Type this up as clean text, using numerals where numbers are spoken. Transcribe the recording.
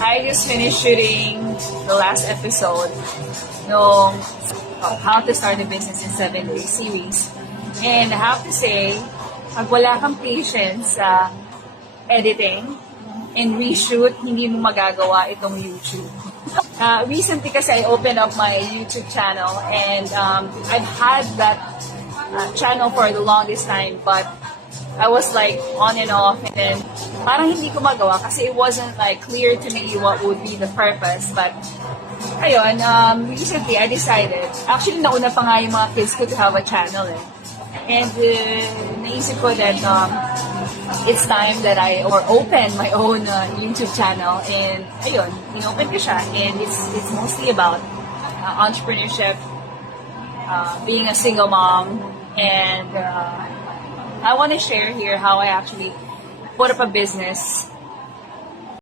I just finished shooting the last episode no How to Start a Business in 7 Days series. And I have to say, pag wala kang patience sa editing and reshoot, hindi mo magagawa itong YouTube. Recently kasi I opened up my YouTube channel and I've had that channel for the longest time, but I was like on and off, and then parang hindi ko magawa kasi it wasn't like clear to me what would be the purpose. But ayun, recently I decided, actually nauna pa nga yung mga kids ko to have a channel eh. And naisip ko that it's time that I open my own YouTube channel, and ayun, inopen ko siya, and it's mostly about entrepreneurship, being a single mom, and I want to share here how I actually put up a business